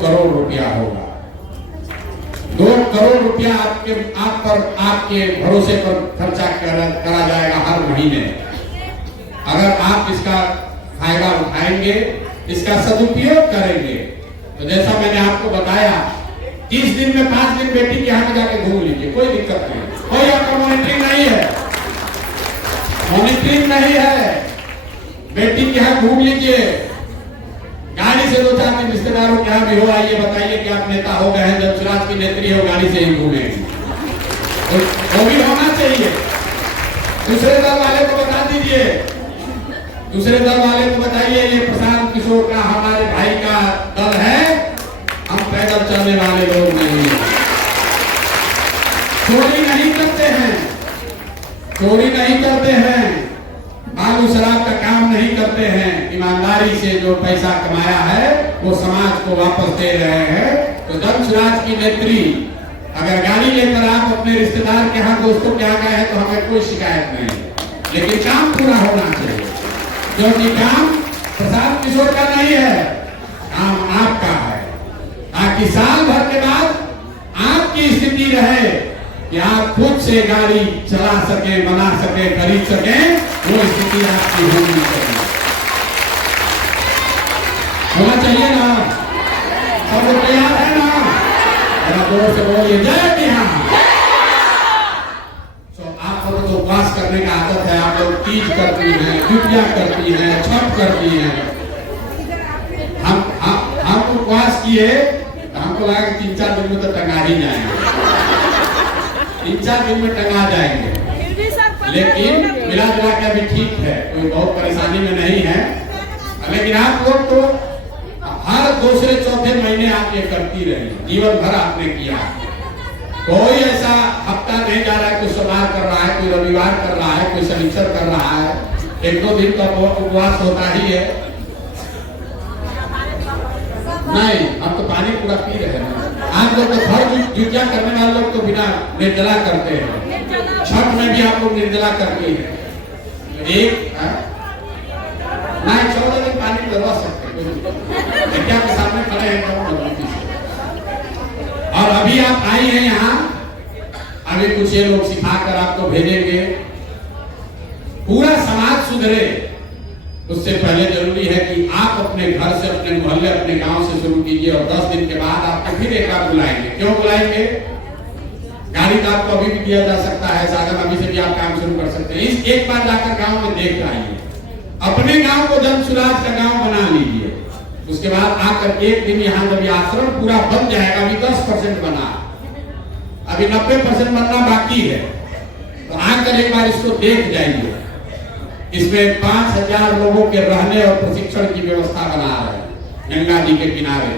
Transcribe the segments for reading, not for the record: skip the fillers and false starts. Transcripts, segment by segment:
करोड़ रुपया होगा। 2 करोड़ रुपया आपके भरोसे पर खर्चा करा जाएगा हर महीने। अगर आप इसका फायदा उठाएंगे, इसका सदुपयोग करेंगे, तो जैसा मैंने आपको बताया 30 दिन में 5 दिन बेटी के यहाँ जाके घूम लीजिए, कोई दिक्कत नहीं, कोई आपका मॉनिटरिंग नहीं है, मॉनिटरिंग नहीं है। बेटी के यहाँ घूम लीजिए, गाड़ी से 2-4 दिन रिश्तेदारों के यहाँ भी हो, आइए बताइए कि आप नेता हो गए हैं, जब चुनाव की नेत्री हो गाड़ी से ही घूमेंगे, तो वो भी होना चाहिए। दूसरे दल वाले को बता दीजिए, दूसरे दल वाले को बताइए ये प्रशांत किशोर का हमारे भाई का दल है, हम पैदल चलने वाले लोग नहीं हैं, चोरी नहीं करते हैं, चोरी नहीं करते हैं, बालू शराब का काम नहीं करते हैं, ईमानदारी से जो पैसा कमाया है वो समाज को वापस दे रहे हैं। तो जन स्वराज की नेत्री अगर गाड़ी लेकर आप अपने रिश्तेदार के यहाँ दोस्तों के यहाँ गए हैं तो हमें कोई शिकायत नहीं, लेकिन काम पूरा होना चाहिए, क्योंकि काम प्रशांत किशोर का नहीं है, काम आपका है, ताकि साल भर के बाद आपकी स्थिति रहे कि आप खुद से गाड़ी चला सके, बना सके, खरीद सके, वो स्थिति आपकी होनी चाहिए, होना चाहिए ना। सब लोग तैयार है ना? जरा जोर से बोलिए जय बिहार। तो आप लोग तो उपवास करने का आदत है, आप लोग तीज करती हैं, जुटिया करती हैं, छठ करती हैं। हम उपवास किए, हमको लगा कि 3-4 दिन में तो टंगा ही जाएंगे, 3-4 दिन में टंगा जाएंगे, लेकिन मिला जुला के अभी ठीक है, कोई बहुत परेशानी में नहीं है। लेकिन आप लोग तो हर दूसरे-चौथे महीने आप ये करती रही, जीवन भर आपने किया, कोई ऐसा हफ्ता नहीं जा रहा है, कोई सोमवार कर रहा है, कोई रविवार कर रहा है, कोई शनिचर कर रहा है, 1-2 दिन का उपवास होता ही है। नहीं, हम तो पानी पूरा पी रहे हैं। आप लोग तो घर जुटिया करने वाले लोग तो बिना निर्जला करते हैं, छठ में भी आप लोग निर्जला करते हैं, नहीं 14 दिन पानी लगवा सकते क्या के सामने खड़े हैं। और अभी आप आई हैं यहाँ, अभी कुछ ये लोग सिखाकर आपको भेजेंगे, पूरा समाज सुधरे उससे पहले जरूरी है कि आप अपने घर से, अपने मोहल्ले, अपने गांव से शुरू कीजिए, और 10 दिन के बाद आपको फिर एक बार बुलाएंगे। क्यों बुलाएंगे? गाड़ी तो आपको अभी भी दिया जा सकता है, साधन अभी से भी आप काम शुरू कर सकते हैं। इस एक बार जाकर गांव में देख आइए, अपने गांव को जन स्वराज का गांव बना लीजिए। उसके बाद आकर एक दिन यहाँ जब आश्रम पूरा बन जाएगा, अभी 10% बना, अभी 90% बनना बाकी है, तो आकर एक बार इसको देख जाइए। इसमें 5000 लोगों के रहने और प्रशिक्षण की व्यवस्था बना रहे हैं गंगा जी के किनारे।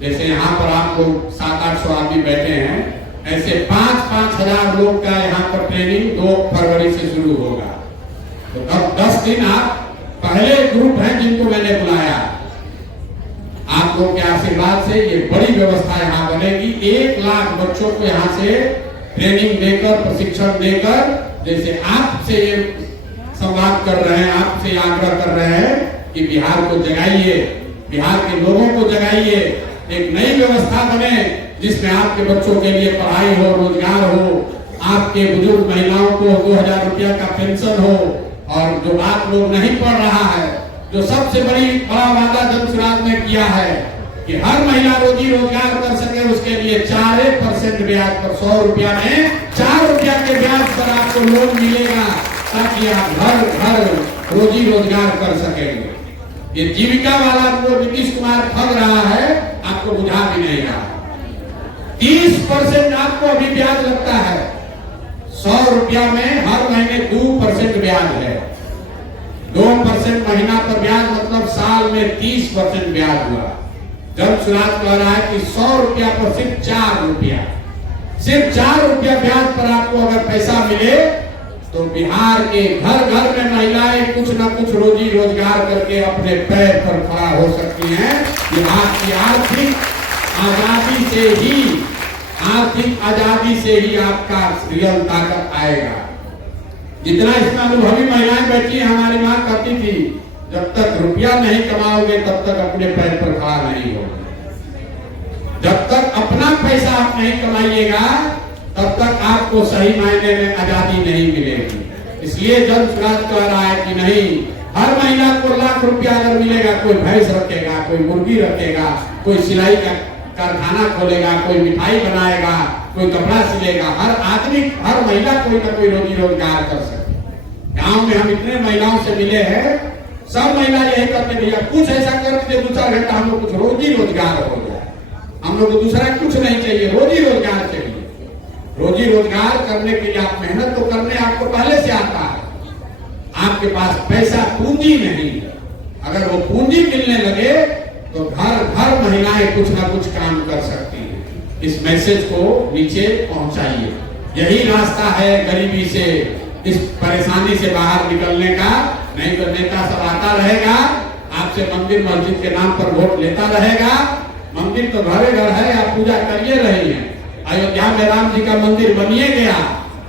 जैसे यहाँ पर आप लोग 700-800 आदमी बैठे हैं, ऐसे 5,000 लोग का यहाँ पर ट्रेनिंग 2 फरवरी से शुरू होगा। तो अब 10 दिन आप पहले ग्रुप हैं जिनको मैंने बुलाया, आप लोग के आशीर्वाद से ये बड़ी व्यवस्था यहाँ बनेगी। 1 लाख बच्चों को यहाँ से ट्रेनिंग देकर, प्रशिक्षण देकर, जैसे आपसे ये संवाद कर रहे हैं, आपसे आग्रह कर रहे हैं कि बिहार को जगाइए, बिहार के लोगों को जगाइए, एक नई व्यवस्था बने जिसमें आपके बच्चों के लिए पढ़ाई हो, रोजगार हो, आपके बुजुर्ग महिलाओं को 2000 रुपया का पेंशन हो, और जो बात लोग नहीं पढ़ रहा है, जो सबसे बड़ा वादा जन स्वराज ने किया है कि हर महिला रोजी रोजगार कर सके, उसके लिए 4% ब्याज पर 100 रुपया में 4 रुपया के ब्याज पर आपको लोन मिलेगा, ताकि आप घर रोजी रोजगार कर सकेंगे। ये जीविका वाला जो नीतीश कुमार ठग रहा है, आपको बुझा भी नहीं रहा। 30% आपको अभी ब्याज लगता है, 100 रुपया में हर महीने 2% ब्याज है, 2% महीना पर ब्याज, मतलब साल में 30% ब्याज हुआ। जन स्वराज कह रहा है कि 100 रुपया पर सिर्फ 4 रुपया, सिर्फ 4 रुपया ब्याज पर आपको अगर पैसा मिले तो बिहार के घर घर में महिलाएं कुछ न कुछ रोजी रोजगार करके अपने पैर पर खड़ा हो सकती हैं। ये आपकी आर्थिक आजादी से ही आपका रियल ताकत आएगा। जितना इसमें अनुभवी महिलाएं बैठी हैं, हमारी माँ कहती थी, जब तक रुपया नहीं कमाओगे तब तक अपने पैर पर खड़ा नहीं होगे। पैसा आप नहीं कमाइएगा तब तक आपको सही मायने में आजादी नहीं मिलेगी। इसलिए जन स्वराज कह रहा है कि नहीं, हर महीना को लाख रुपया अगर मिलेगा, कोई भैंस रखेगा, कोई मुर्गी रखेगा, कोई सिलाई का कारखाना खोलेगा, कोई मिठाई बनाएगा, कोई कपड़ा सिलेगा, हर आदमी हर महिला कोई ना कोई रोजी रोजगार कर सके। गांव में हम इतने महिलाओं से मिले हैं, सब महिला यही करते, भैया कुछ ऐसा कर दे 2-4 घंटा हम लोग कुछ रोजी रोजगार हो जाए, हम लोग को दूसरा कुछ नहीं चाहिए, रोजी रोजगार चाहिए। रोजी रोजगार करने के लिए आप मेहनत तो करने आपको पहले से आता है, आपके पास पैसा पूंजी नहीं है। अगर वो पूंजी मिलने लगे तो घर घर महिलाएं कुछ ना कुछ काम कर सकती हैं। इस मैसेज को नीचे पहुंचाइए। यही रास्ता है गरीबी से, इस परेशानी से बाहर निकलने का। नहीं तो नेता सब आता रहेगा, आपसे मंदिर मस्जिद के नाम पर वोट लेता रहेगा। मंदिर तो घरे घर है, आप पूजा करिए रही हैं। अयोध्या में राम जी का मंदिर बनिए गया,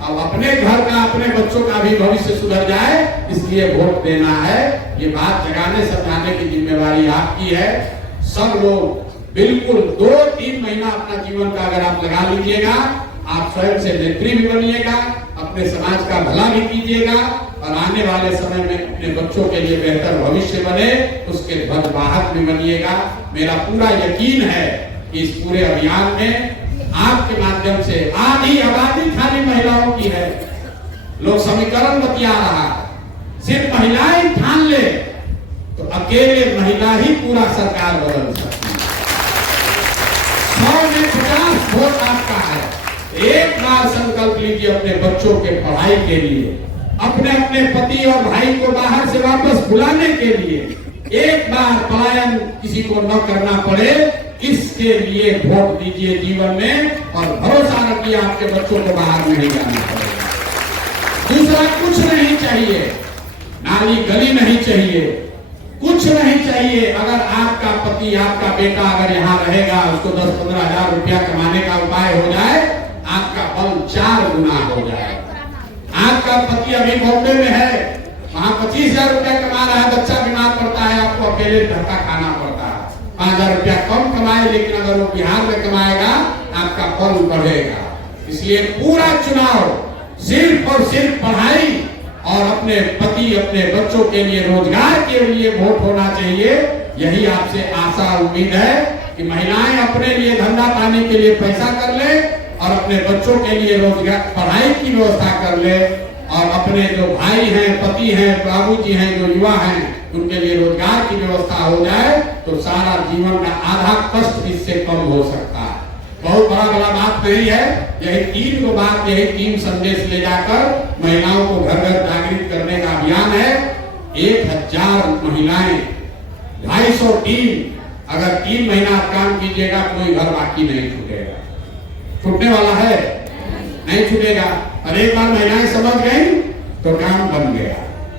अब अपने घर का, अपने बच्चों का भी भविष्य सुधर जाए, इसलिए वोट देना है। ये बात जगाने समझाने की जिम्मेवारी आपकी है। सब लोग बिल्कुल 2-3 महीना अपना जीवन का अगर आप लगा लीजिएगा, आप स्वयं से नेत्री भी बनिएगा, अपने समाज का भला भी कीजिएगा और आने वाले समय में अपने बच्चों के लिए बेहतर भविष्य बने, उसके ध्वजवाहक भी बनिएगा। मेरा पूरा यकीन है कि इस पूरे अभियान में आपके माध्यम से आधी आबादी खाली महिलाओं की है। लोग समीकरण बतिया रहा है, सिर्फ महिलाएं ठान ले तो अकेले महिला ही पूरा सरकार बदल सकती है। 100 में 50 वोट आपका है। एक बार संकल्प लीजिए अपने बच्चों के पढ़ाई के लिए, अपने अपने पति और भाई को बाहर से वापस बुलाने के लिए, एक बार पलायन किसी को न करना पड़े, इसके लिए वोट दीजिए जीवन में और भरोसा रखिए आपके बच्चों को बाहर नहीं जाना पड़ेगा। दूसरा कुछ नहीं चाहिए, नाली गली नहीं चाहिए, कुछ नहीं चाहिए। अगर आपका पति, आपका बेटा अगर यहाँ रहेगा, उसको 10-15 हजार रुपया कमाने का उपाय हो जाए, आपका बल 4 गुना हो जाए। आपका पति अभी बॉम्बे में है, वहाँ 25,000 रुपया कमा रहा है, बच्चा बीमार पड़ता है, आपको अकेले धक्का खाना पड़ता है। 5,000 रुपया कम कमाए, लेकिन अगर वो बिहार में कमाएगा आपका बल बढ़ेगा। इसलिए पूरा चुनाव सिर्फ और सिर्फ पढ़ाई और अपने पति, अपने बच्चों के लिए, रोजगार के लिए वोट होना चाहिए। यही आपसे आशा उम्मीद है कि महिलाएं अपने लिए धंधा पाने के लिए पैसा कर ले और अपने बच्चों के लिए रोजगार, पढ़ाई की व्यवस्था कर ले और अपने जो भाई हैं, पति हैं, बाबूजी हैं, जो युवा हैं, उनके लिए रोजगार की व्यवस्था हो जाए तो सारा जीवन का आधा कष्ट इससे कम हो सकता है। बहुत बड़ा बात नहीं है। यही 3 गो बात, यही 3 संदेश ले जाकर महिलाओं को घर घर जागृत करने का अभियान है। 1000 महिलाएं, 250 टीम, अगर 3 महीना काम कीजिएगा कोई घर बाकी नहीं छूटेगा। छूटने वाला है? नहीं छूटेगा। और एक बार महिलाएं समझ गई तो काम बन गया।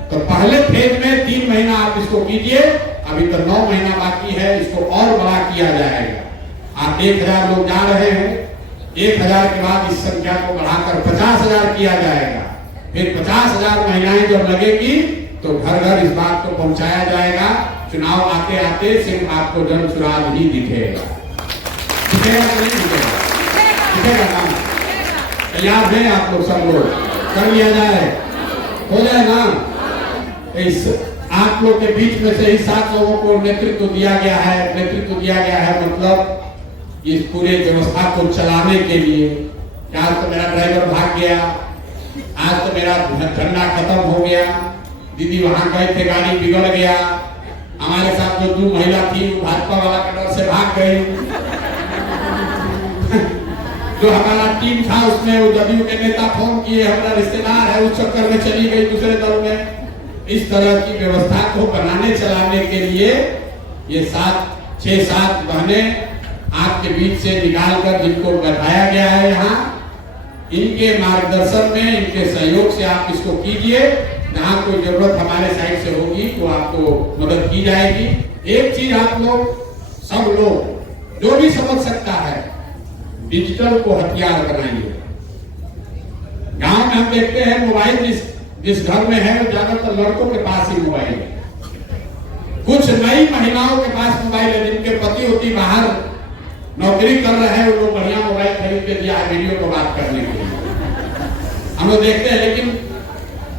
तो पहले फेज में 3 महीना आप इसको कीजिए, अभी तो 9 महीना बाकी है, इसको और बड़ा किया जाएगा। आप 1000 लोग जा रहे हैं, 1000 के बाद इस संख्या को बढ़ाकर 50,000 किया जाएगा। फिर 50,000 महिलाएं जब लगेगी तो घर घर इस बात को पहुंचाया जाएगा। चुनाव आते आते सिर्फ आपको जन सुराज ही दिखेगा। दिखेगा कि नहीं दिखेगा? दिखेगा ना? तैयार हैं आप लोग? सब लोग कर लिया जाए, हो जाए ना? इस आप लोग के बीच में से ही 7 लोगों को नेतृत्व दिया गया है। नेतृत्व दिया गया है मतलब इस पूरे व्यवस्था को चलाने के लिए। आज तो मेरा ड्राइवर भाग गया, आज तो मेरा झंडा खत्म हो गया, दीदी वहां गए थे, गाड़ी बिगड़ गया, हमारे साथ जो 2 महिला थी भाजपा वाला के डर से भाग गई। जो हमारा टीम था उसमें वो जदयू के नेता फोन किए, हमारा रिश्तेदार है, उस चक्कर में चली गई दूसरे दल में। इस तरह की व्यवस्था को बनाने चलाने के लिए ये 6-7 बहनें आपके बीच से निकालकर जिनको बैठाया गया है यहाँ, इनके मार्गदर्शन में, इनके सहयोग से आप इसको कीजिए। जहाँ कोई जरूरत हमारे साइड से होगी तो आपको मदद की जाएगी। एक चीज आप लोग, सब लोग, जो भी समझ सकता है, डिजिटल को हथियार बनाइए। गांव में हम देखते हैं मोबाइल जिस घर में है ज्यादातर लड़कों के पास ही मोबाइल है। कुछ नई महिलाओं के पास मोबाइल है, जिनके पति होती बाहर नौकरी कर रहे हैं, वो लोग बढ़िया मोबाइल खरीद के दिया है वीडियो को बात करने के लिए, हम लोग देखते हैं। लेकिन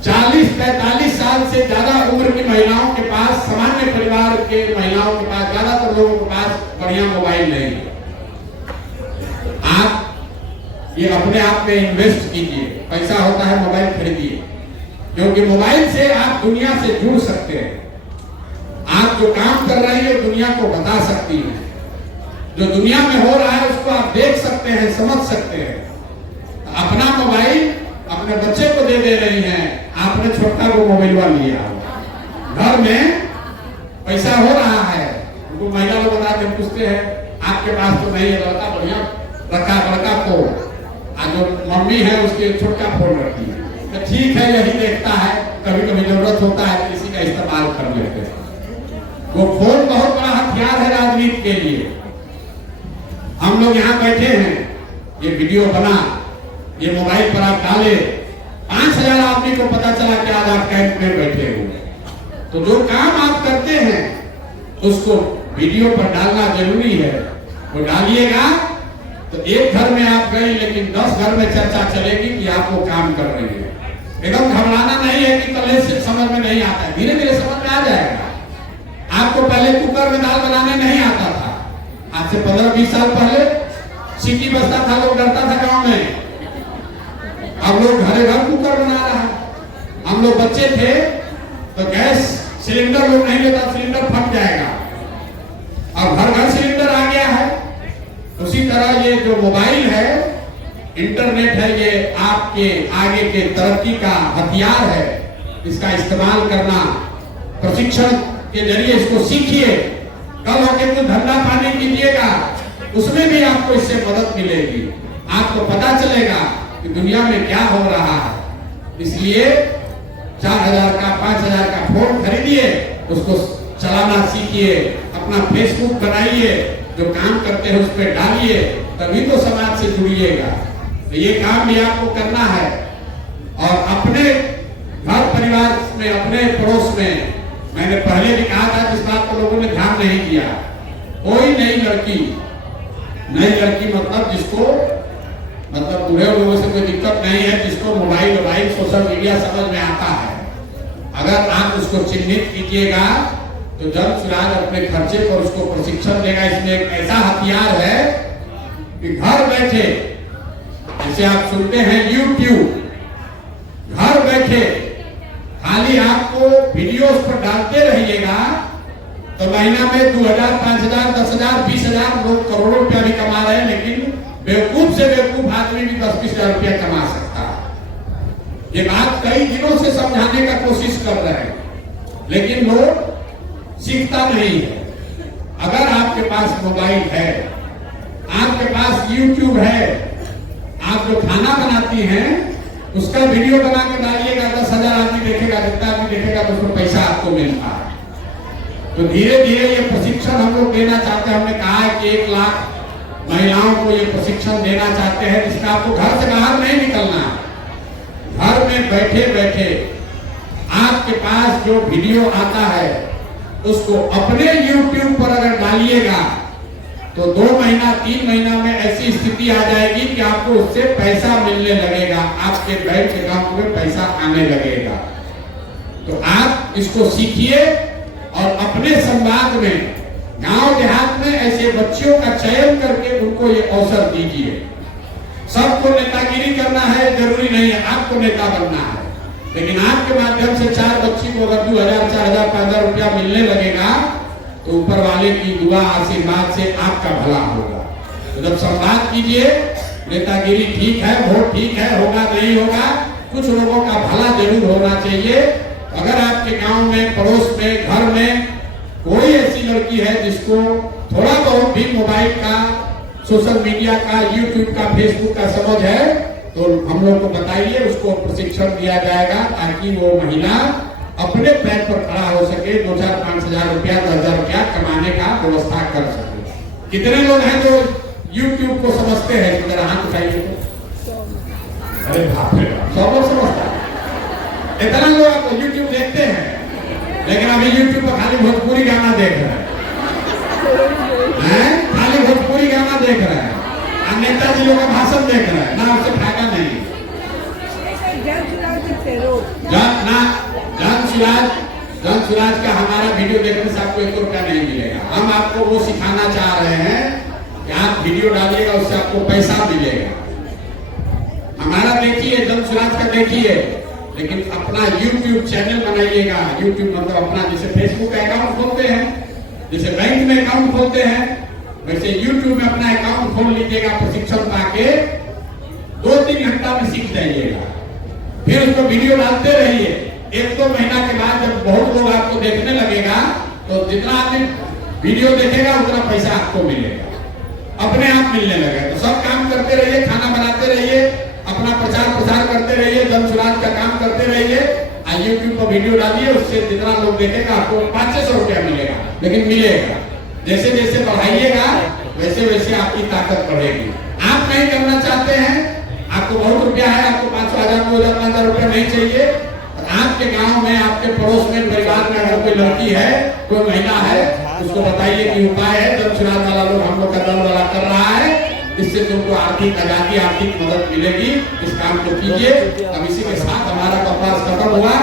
40-45 साल से ज्यादा उम्र की महिलाओं के पास, सामान्य परिवार के महिलाओं के पास, ज्यादातर लोगों के पास बढ़िया मोबाइल नहीं है। आप ये अपने आप में इन्वेस्ट कीजिए, पैसा होता है मोबाइल खरीदिए, क्योंकि मोबाइल से आप दुनिया से जुड़ सकते हैं। आप जो काम कर रही है दुनिया को बता सकती हैं, जो दुनिया में हो रहा है उसको आप देख सकते हैं, समझ सकते हैं। अपना मोबाइल अपने बच्चे को दे रही हैं, आपने छोटा को मोबाइल लिया, घर में पैसा हो रहा है, उनको महिला लोग बता के पूछते हैं आपके पास तो नहीं है, लड़का बढ़िया रखा, लड़का फोन, जो मम्मी है उसके छोटा फोन रखी है, तो ठीक है यही देखता है, कभी कभी जरूरत होता है तो इसी का इस्तेमाल कर लेते हैं। वो फोन बहुत बड़ा हथियार है राजनीति के लिए। हम लोग यहाँ बैठे हैं, ये वीडियो बना, ये मोबाइल पर आप डाले, 5000 आदमी को पता चला कि आज आप कैंप में बैठे हुए। तो जो काम आप करते हैं उसको वीडियो पर डालना जरूरी है, वो डालिएगा तो एक घर में आप गए लेकिन 10 घर में चर्चा चलेगी कि आप वो काम कर रही है। एकदम घबराना नहीं है कि पहले से समझ में नहीं आता है, धीरे धीरे समझ में आ जाएगा। आपको पहले कुकर में दाल बनाने नहीं आता था, आज से 15-20 साल पहले सीटी बजता था, लोग डरता था गांव में, अब लोग घरे घर कुकर बना रहा है। हम लोग बच्चे थे तो गैस सिलेंडर लोग नहीं लेता, सिलेंडर फट जाएगा, अब घर घर सिलेंडर आ गया है। उसी तरह ये जो मोबाइल है, इंटरनेट है, ये आपके आगे के तरक्की का हथियार है। इसका इस्तेमाल करना, प्रशिक्षण के जरिए इसको सीखिए, कल होके कुछ धंधा पानी कीजिएगा, उसमें भी आपको इससे मदद मिलेगी, आपको पता चलेगा कि दुनिया में क्या हो रहा है। इसलिए 4000 का 5000 का फोन खरीदिए, उसको चलाना सीखिए, अपना फेसबुक बनाइए, जो काम करते हैं उस पर डालिए, तभी तो समाज से जुड़िएगा। तो ये काम भी आपको करना है। और अपने घर परिवार में, अपने पड़ोस में, मैंने पहले भी कहा था, जिस बात को लोगों ने ध्यान नहीं दिया, कोई नई लड़की मतलब जिसको, मतलब बूढ़े लोगों से कोई दिक्कत नहीं है, जिसको मोबाइल सोशल मीडिया समझ में आता है, अगर आप उसको चिन्हित कीजिएगा तो जल्द सुराज अपने खर्चे पर उसको प्रशिक्षण देगा। इसमें एक ऐसा हथियार है कि घर बैठे, जैसे आप सुनते हैं YouTube, घर बैठे खाली आपको वीडियोस पर डालते रहिएगा तो महीना में 2000, 5000, 10,000, 20,000, लोग करोड़ों रुपया भी कमा रहे हैं, लेकिन बेवकूफ से बेवकूफ आदमी भी 10-20 हजार रुपया कमा सकता है। ये बात कई दिनों से समझाने का कोशिश कर रहे हैं, लेकिन लोग सीखता नहीं है। अगर आपके पास मोबाइल है, आपके पास YouTube है, आप जो खाना बनाती हैं उसका वीडियो बना के डालिएगा, 10,000 आदमी देखेगा, जितना आदमी देखेगा तो उसमें पैसा आपको मिलता है। तो धीरे धीरे ये प्रशिक्षण हम लोग देना चाहते हैं। हमने कहा है कि 1 लाख महिलाओं को ये प्रशिक्षण देना चाहते हैं, जिसका आपको घर से बाहर नहीं निकलना, घर में बैठे बैठे आपके पास जो वीडियो आता है उसको अपने YouTube पर अगर डालिएगा तो 2 महीना 3 महीना में ऐसी स्थिति आ जाएगी कि आपको उससे पैसा मिलने लगेगा, आपके बैंक अकाउंट में पैसा आने लगेगा। तो आप इसको सीखिए और अपने संवाद में, गांव देहात में ऐसे बच्चियों का चयन करके उनको ये अवसर दीजिए। सबको नेतागिरी करना है जरूरी नहीं है, आपको नेता बनना है, लेकिन आपके माध्यम से 4 बच्ची को अगर 2000, 4000, 5000 रुपया मिलने लगेगा तो ऊपर वाले की दुआ आशीर्वाद से आपका भला होगा। तो जब संवाद कीजिए, नेतागिरी ठीक है, वोट ठीक है, होगा नहीं होगा, कुछ लोगों का भला जरूर होना चाहिए। अगर आपके गांव में, पड़ोस में, घर में कोई ऐसी लड़की है जिसको थोड़ा बहुत भी मोबाइल का, सोशल मीडिया का, YouTube का, फेसबुक का समझ है, तो हम लोग को बताइए, उसको प्रशिक्षण दिया जाएगा ताकि वो महिला अपने पैर पर खड़ा हो सके, 2,000, 5,000 रुपया, 10,000 रुपया कमाने का व्यवस्था कर सके। कितने लोग हैं जो YouTube को समझते हैं? जरा हाथ उठाइए तो। अरे बाप रे, 100 लोग समझता है। इतना लोग YouTube देखते हैं, लेकिन अभी YouTube पर खाली भोजपुरी गाना देख रहे हैं, खाली भोजपुरी गाना देख जी का भाषण देख रहे हैं ना, उससे फायदा नहीं। जन सुराज का हमारा वीडियो देखने से आपको 1 रुपया नहीं मिलेगा। हम आपको वो सिखाना चाह रहे हैं कि आप वीडियो डालिएगा, उससे आपको पैसा मिलेगा। हमारा देखिए, जन सुराज का देखिए, लेकिन अपना YouTube चैनल बनाइएगा। YouTube मतलब अपना, जैसे फेसबुक का अकाउंट खोलते हैं, जैसे बैंक में अकाउंट खोलते हैं, वैसे YouTube में अपना अकाउंट खोल लीजिएगा। प्रशिक्षण पाके 2-3 घंटा में सीख जाइएगा। फिर उसको वीडियो डालते रहिए। 1-2 महीना के बाद जब बहुत लोग आपको देखने लगेगा, तो जितना आदमी वीडियो देखेगा उतना पैसा आपको मिलेगा, अपने आप मिलने लगेगा। तो सब काम करते रहिए, खाना बनाते रहिए, अपना प्रचार प्रसार करते रहिए, जन सुराज का काम करते रहिए। YouTube पर वीडियो डालिए, उससे जितना लोग देखेगा आपको 500 रुपया मिलेगा, लेकिन मिलेगा। जैसे जैसे बढ़ाइएगा वैसे वैसे आपकी ताकत बढ़ेगी। आप नहीं करना चाहते हैं, आपको बहुत रुपया है, आपको 500, 1000, 2000, 5000 रुपया नहीं चाहिए, आपके गांव में, आपके पड़ोस में, परिवार में अगर कोई लड़की है, कोई महिला है, उसको बताइए कि उपाय है, जन सुराज वाला लोग हम लोग का दल वाला कर रहा है, इससे तुमको आर्थिक आजादी, आर्थिक मदद मिलेगी। इस काम को कीजिए। अब इसी के साथ हमारा कपास खत्म हुआ।